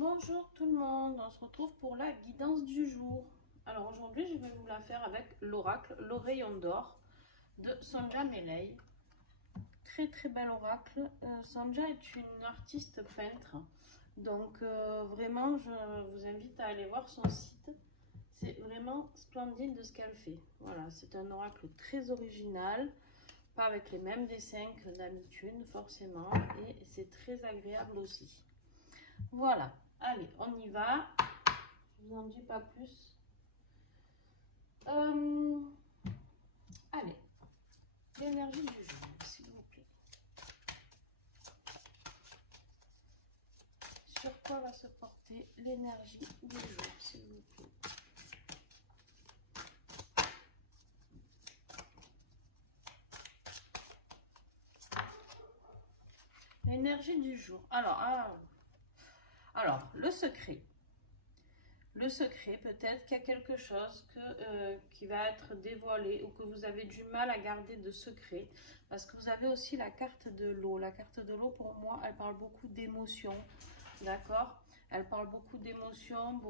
Bonjour tout le monde, on se retrouve pour la guidance du jour. Alors aujourd'hui je vais vous la faire avec l'oracle, l'oreillon d'or de Sonja Meley. Très bel oracle. Sonja est une artiste peintre, donc vraiment je vous invite à aller voir son site. C'est vraiment splendide de ce qu'elle fait. Voilà, c'est un oracle très original, pas avec les mêmes dessins que d'habitude forcément, et c'est très agréable aussi. Voilà, allez, on y va. Je vous en dis pas plus. Allez, l'énergie du jour, s'il vous plaît. Sur quoi va se porter l'énergie du jour, s'il vous plaît? L'énergie du jour. Alors, le secret. Le secret, peut-être qu'il y a quelque chose qui va être dévoilé ou que vous avez du mal à garder de secret. Parce que vous avez aussi la carte de l'eau. La carte de l'eau, pour moi, elle parle beaucoup d'émotions. D'accord? Elle parle beaucoup d'émotions,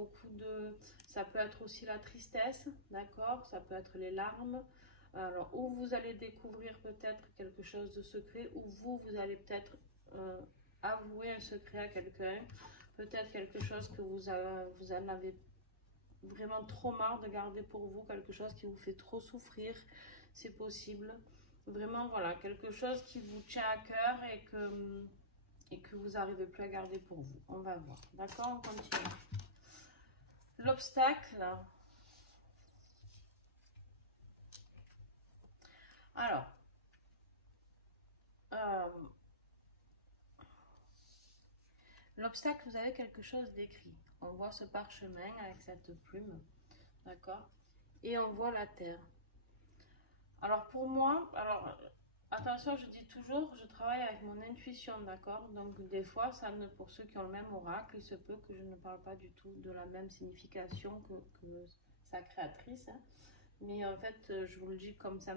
ça peut être aussi la tristesse, d'accord? Ça peut être les larmes. Alors, où vous allez découvrir peut-être quelque chose de secret, ou vous allez peut-être avouer un secret à quelqu'un. Peut-être quelque chose que vous en avez vraiment trop marre de garder pour vous, quelque chose qui vous fait trop souffrir, c'est possible. Vraiment, voilà, quelque chose qui vous tient à cœur et que vous n'arrivez plus à garder pour vous. On va voir. D'accord, on continue. L'obstacle. Alors, l'obstacle, vous avez quelque chose d'écrit. On voit ce parchemin avec cette plume, d'accord? Et on voit la terre. Alors pour moi, attention, je dis toujours, je travaille avec mon intuition, d'accord? Donc des fois, pour ceux qui ont le même oracle, il se peut que je ne parle pas du tout de la même signification que sa créatrice. Hein. Mais en fait, je vous le dis comme ça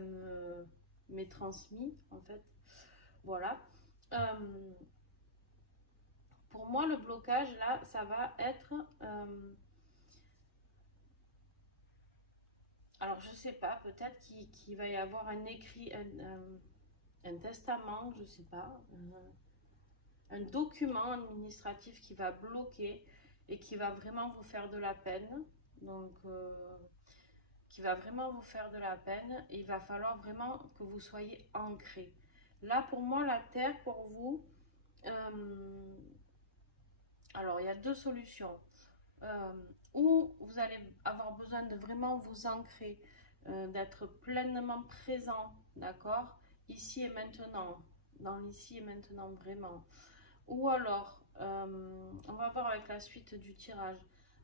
m'est transmis, en fait. Voilà. Pour moi, le blocage, là, ça va être... alors, je sais pas, peut-être qu'il va y avoir un écrit, un testament, je sais pas, un document administratif qui va bloquer et qui va vraiment vous faire de la peine. Donc, qui va vraiment vous faire de la peine. Et il va falloir vraiment que vous soyez ancré. Là, pour moi, la terre, pour vous... alors, il y a deux solutions. Où vous allez avoir besoin de vraiment vous ancrer, d'être pleinement présent, d'accord, ici et maintenant, dans l'ici et maintenant vraiment. Ou alors, on va voir avec la suite du tirage,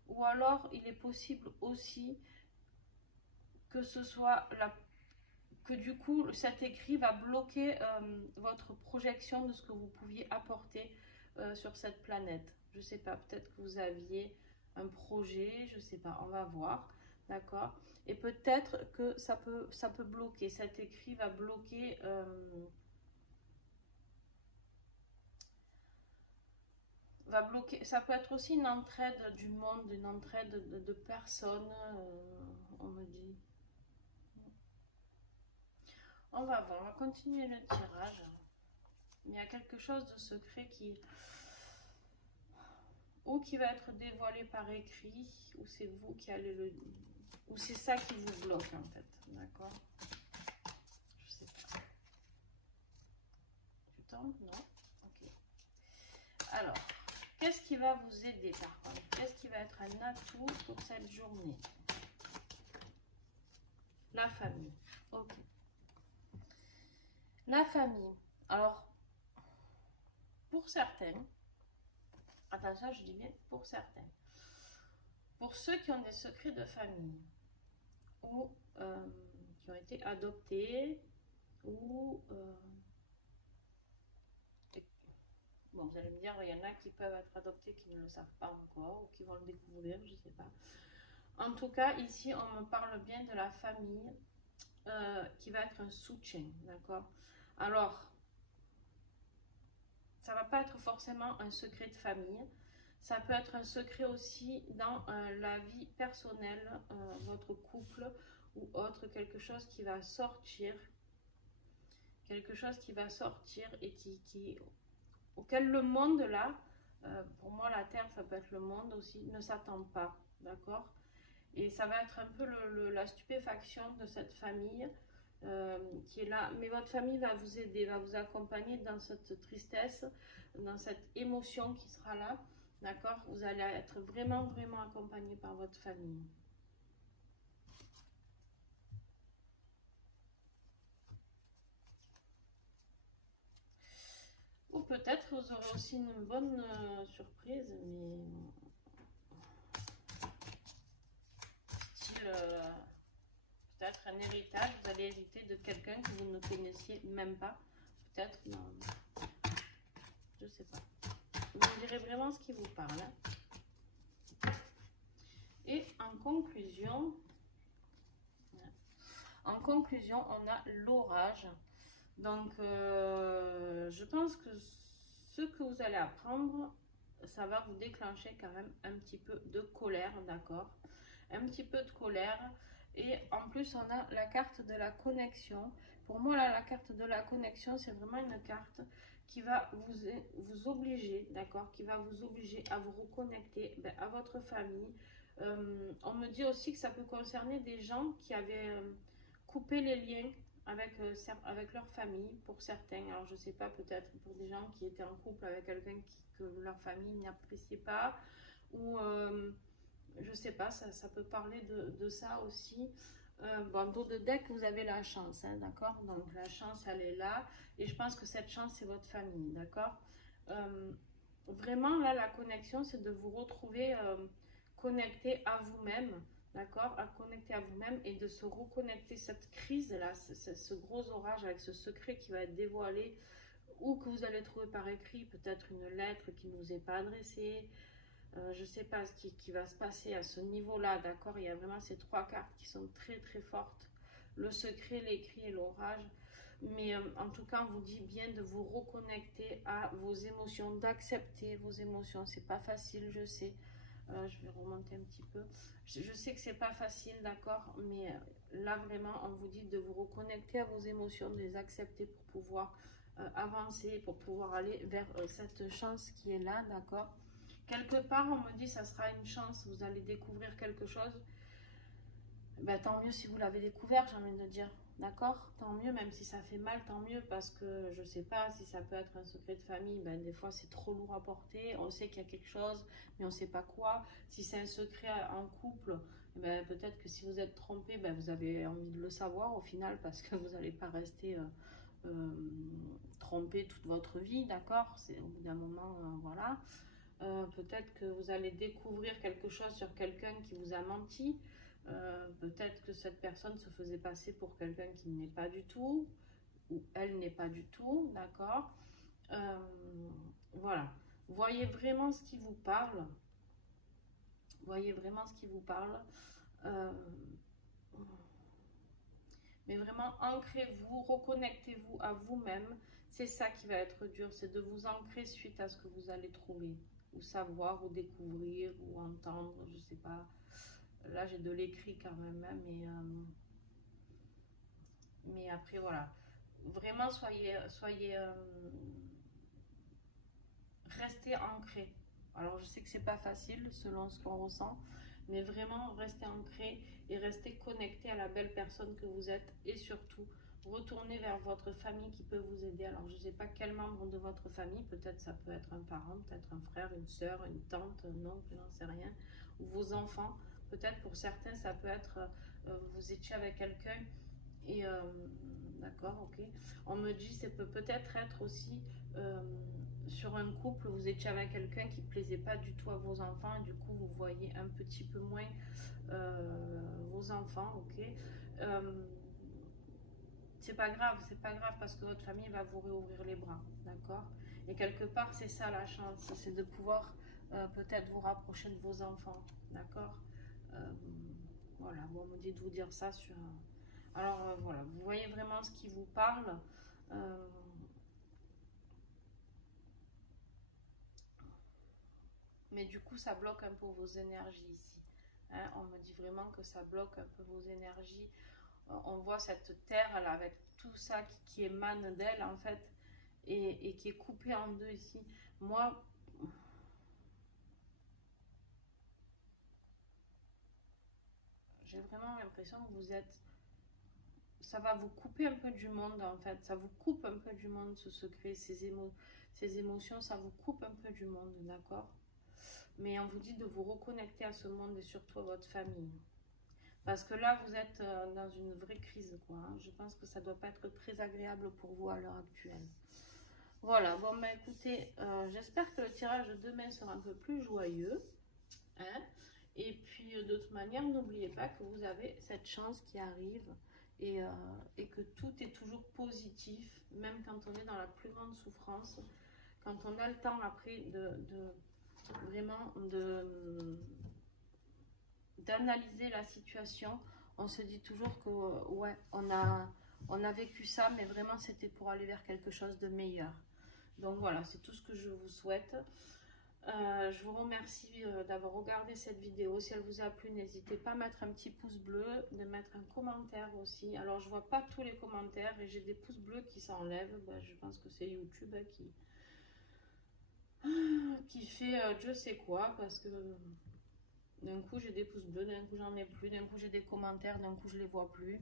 ou alors il est possible aussi que ce soit que du coup cet écrit va bloquer votre projection de ce que vous pouviez apporter sur cette planète. Je sais pas, peut-être que vous aviez un projet, je sais pas, on va voir, d'accord? Et peut-être que ça peut bloquer, cet écrit va bloquer ça peut être aussi une entraide du monde, une entraide de personnes, on me dit. On va voir, on va continuer le tirage. Il y a quelque chose de secret qui va être dévoilé par écrit, ou c'est vous qui allez ou c'est ça qui vous bloque en fait, d'accord? Je sais pas. Tu tombes? Non? Ok. Alors, qu'est-ce qui va vous aider par contre? Qu'est-ce qui va être un atout pour cette journée? La famille. Ok. La famille. Alors, pour certains, attention, je dis bien pour certains. Pour ceux qui ont des secrets de famille ou qui ont été adoptés ou... bon, vous allez me dire, il y en a qui peuvent être adoptés qui ne le savent pas encore ou qui vont le découvrir, je ne sais pas. En tout cas, ici, on me parle bien de la famille qui va être un soutien, d'accord? Alors, ça ne va pas être forcément un secret de famille, Ça peut être un secret aussi dans la vie personnelle, votre couple ou autre, quelque chose qui va sortir. Quelque chose qui va sortir et auquel le monde là, pour moi la Terre ça peut être le monde aussi, ne s'attend pas, d'accord? Et ça va être un peu la stupéfaction de cette famille qui est là. Mais votre famille va vous aider, va vous accompagner dans cette tristesse, dans cette émotion qui sera là, d'accord? Vous allez être vraiment, vraiment accompagné par votre famille. Ou peut-être vous aurez aussi une bonne surprise, mais style peut-être un héritage, vous allez hériter de quelqu'un que vous ne connaissiez même pas, peut-être, je sais pas. Vous me direz vraiment ce qui vous parle. Hein. Et en conclusion, on a l'orage. Donc, je pense que ce que vous allez apprendre, ça va vous déclencher quand même un petit peu de colère, d'accord? Un petit peu de colère. Et en plus, on a la carte de la connexion. Pour moi, là, la carte de la connexion, c'est vraiment une carte qui va vous obliger, d'accord? Qui va vous obliger à vous reconnecter à votre famille. On me dit aussi que ça peut concerner des gens qui avaient coupé les liens avec leur famille, pour certains. Alors, je sais pas, peut-être pour des gens qui étaient en couple avec quelqu'un que leur famille n'appréciait pas, ou je sais pas, ça peut parler de ça aussi. Bon, dos de deck, vous avez la chance, hein, d'accord? Donc, la chance, elle est là. Et je pense que cette chance, c'est votre famille, d'accord? Vraiment, là, la connexion, c'est de vous retrouver connecté à vous-même, d'accord? À connecter à vous-même et de se reconnecter. Cette crise-là, ce gros orage avec ce secret qui va être dévoilé ou que vous allez trouver par écrit, peut-être une lettre qui ne vous est pas adressée. Je ne sais pas ce qui va se passer à ce niveau-là, d'accord? Il y a vraiment ces trois cartes qui sont très très fortes. Le secret, l'écrit et l'orage. Mais en tout cas, on vous dit bien de vous reconnecter à vos émotions, d'accepter vos émotions. C'est pas facile, je sais. Je vais remonter un petit peu. Je sais que c'est pas facile, d'accord? Mais là, vraiment, on vous dit de vous reconnecter à vos émotions, de les accepter pour pouvoir avancer, pour pouvoir aller vers cette chance qui est là, d'accord? Quelque part, on me dit ça sera une chance, vous allez découvrir quelque chose. Ben, tant mieux si vous l'avez découvert, j'ai envie de dire. D'accord? Tant mieux, même si ça fait mal, tant mieux, parce que je sais pas si ça peut être un secret de famille, ben, des fois c'est trop lourd à porter, on sait qu'il y a quelque chose, mais on sait pas quoi. Si c'est un secret en couple, ben, peut-être que si vous êtes trompé, ben, vous avez envie de le savoir au final, parce que vous n'allez pas rester trompé toute votre vie, d'accord? C'est au bout d'un moment, voilà. Peut-être que vous allez découvrir quelque chose sur quelqu'un qui vous a menti. Peut-être que cette personne se faisait passer pour quelqu'un qui n'est pas du tout, ou elle n'est pas du tout, d'accord? Voilà. Voyez vraiment ce qui vous parle. Voyez vraiment ce qui vous parle. Mais vraiment, ancrez-vous, reconnectez-vous à vous-même. C'est ça qui va être dur, c'est de vous ancrer suite à ce que vous allez trouver, ou savoir, ou découvrir, ou entendre, je sais pas. Là, j'ai de l'écrit quand même, hein, mais après, voilà. Vraiment, restez ancré. Alors, je sais que c'est pas facile selon ce qu'on ressent, mais vraiment, restez ancré et restez connecté à la belle personne que vous êtes. Et surtout, retournez vers votre famille qui peut vous aider. Alors, je ne sais pas quel membre de votre famille, peut-être ça peut être un parent, peut-être un frère, une soeur, une tante, un oncle, je n'en sais rien, ou vos enfants. Peut-être pour certains, ça peut être, vous étiez avec quelqu'un et, d'accord, ok. On me dit, ça peut peut-être être aussi sur un couple, vous étiez avec quelqu'un qui ne plaisait pas du tout à vos enfants et du coup, vous voyez un petit peu moins vos enfants, ok. C'est pas grave parce que votre famille va vous réouvrir les bras, d'accord? Et quelque part, c'est ça la chance, c'est de pouvoir peut-être vous rapprocher de vos enfants, d'accord? Voilà, bon, on me dit de vous dire ça sur... Alors voilà, vous voyez vraiment ce qui vous parle. Mais du coup, ça bloque un peu vos énergies ici. Hein, on me dit vraiment que ça bloque un peu vos énergies. On voit cette terre là avec tout ça qui émane d'elle en fait et qui est coupée en deux ici. Moi, j'ai vraiment l'impression que vous êtes... Ça va vous couper un peu du monde en fait. Ça vous coupe un peu du monde ce secret, ces émotions, ça vous coupe un peu du monde, d'accord? Mais on vous dit de vous reconnecter à ce monde et surtout à votre famille. Parce que là, vous êtes dans une vraie crise, quoi. Hein. Je pense que ça ne doit pas être très agréable pour vous à l'heure actuelle. Voilà, bon, bah écoutez, j'espère que le tirage de demain sera un peu plus joyeux. Hein. Et puis, de toute manière, n'oubliez pas que vous avez cette chance qui arrive et que tout est toujours positif, même quand on est dans la plus grande souffrance, quand on a le temps après vraiment d'analyser la situation, on se dit toujours que ouais, on a vécu ça, mais vraiment c'était pour aller vers quelque chose de meilleur. Donc voilà, c'est tout ce que je vous souhaite. Je vous remercie d'avoir regardé cette vidéo. Si elle vous a plu, n'hésitez pas à mettre un petit pouce bleu, de mettre un commentaire aussi. Alors je vois pas tous les commentaires et j'ai des pouces bleus qui s'enlèvent. Ben, je pense que c'est YouTube qui fait je sais quoi, parce que d'un coup j'ai des pouces bleus, d'un coup j'en ai plus, d'un coup j'ai des commentaires, d'un coup je les vois plus.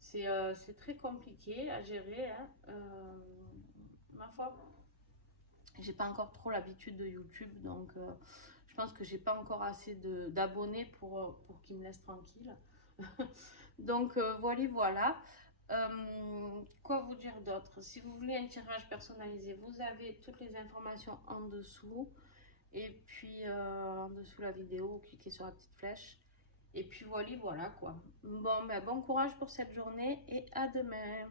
C'est très compliqué à gérer, hein. Ma foi, j'ai pas encore trop l'habitude de YouTube, donc je pense que j'ai pas encore assez d'abonnés pour qu'ils me laissent tranquille. Donc voilà. Quoi vous dire d'autre? Si vous voulez un tirage personnalisé, vous avez toutes les informations en dessous. Et puis en dessous de la vidéo, cliquez sur la petite flèche. Et puis voilà quoi. Bon, ben, bon courage pour cette journée et à demain.